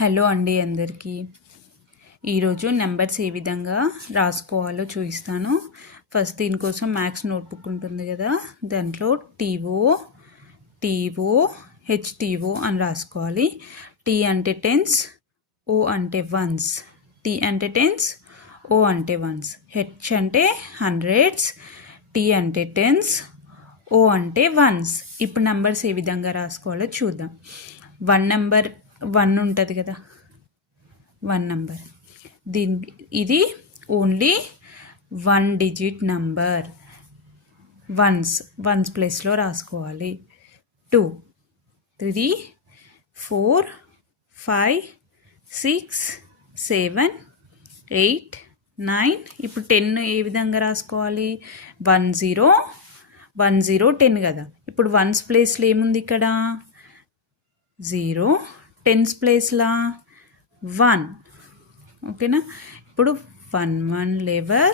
Hello అండి అందరికీ. ఈరోజు నెంబర్స్ ఏ విధంగా రాసుకోవాలో చూపిస్తాను. ఫస్ట్ దీనికోసం మ్యాథ్స్ నోట్బుక్ ఉంటుంది కదా, దాంట్లో టీఓ హెచ్టీఓ అని రాసుకోవాలి. టీ అంటే టెన్స్, ఓ అంటే వన్స్. టీ అంటే టెన్స్, ఓ అంటే వన్స్. హెచ్ అంటే హండ్రెడ్స్, టీ అంటే టెన్స్, ఓ అంటే వన్స్. ఇప్పుడు నెంబర్స్ ఏ విధంగా రాసుకోవాలో చూద్దాం. నెంబర్ 1 ఉంటుంది కదా, 1 నెంబర్. ఇది ఓన్లీ 1 డిజిట్ నంబర్. వన్స్ ప్లేస్లో రాసుకోవాలి. 2, 3, 4, 5, 6, 7, 8, 9. ఇప్పుడు 10 ఏ విధంగా రాసుకోవాలి? 1 0 10 కదా. ఇప్పుడు వన్స్ ప్లేస్లో ఏముంది ఇక్కడ? 0. టెన్స్ ప్లేస్లా 1. ఓకేనా? ఇప్పుడు 1 1 11,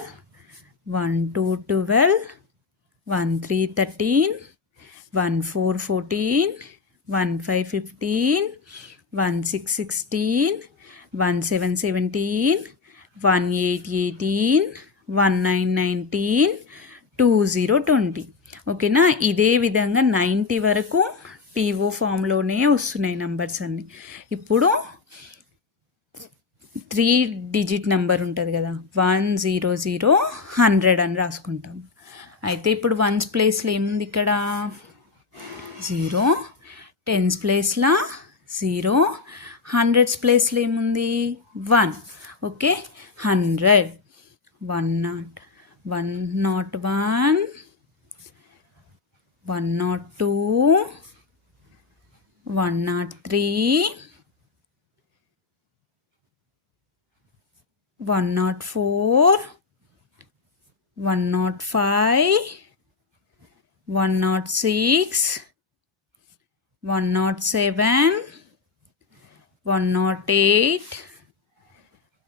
1 2 12, 1 3 13, 1 4 14, 1 5 15, 1 6 16, 1 7 17, 1 8 18, 1 9 19, 2 0 20. ఓకేనా? ఇదే విధంగా 90 వరకు టీఓ ఫామ్లోనే వస్తున్నాయి నంబర్స్ అన్నీ. ఇప్పుడు 3 డిజిట్ నెంబర్ ఉంటుంది కదా, 1 0 0 100 అని రాసుకుంటాం. అయితే ఇప్పుడు వన్స్ ప్లేస్లో ఏముంది ఇక్కడ? 0. టెన్స్ ప్లేస్లో 0. హండ్రెడ్స్ ప్లేస్లో ఏముంది? 1. ఓకే, 100, 101, 102, 103, 104, 105, 106, 107, 108,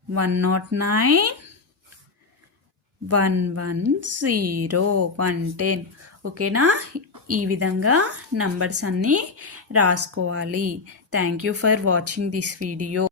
109, 110, 110. ఓకేనా? ఈ విధంగా నంబర్స్ అన్నీ రాసుకోవాలి. Thank you for watching this video.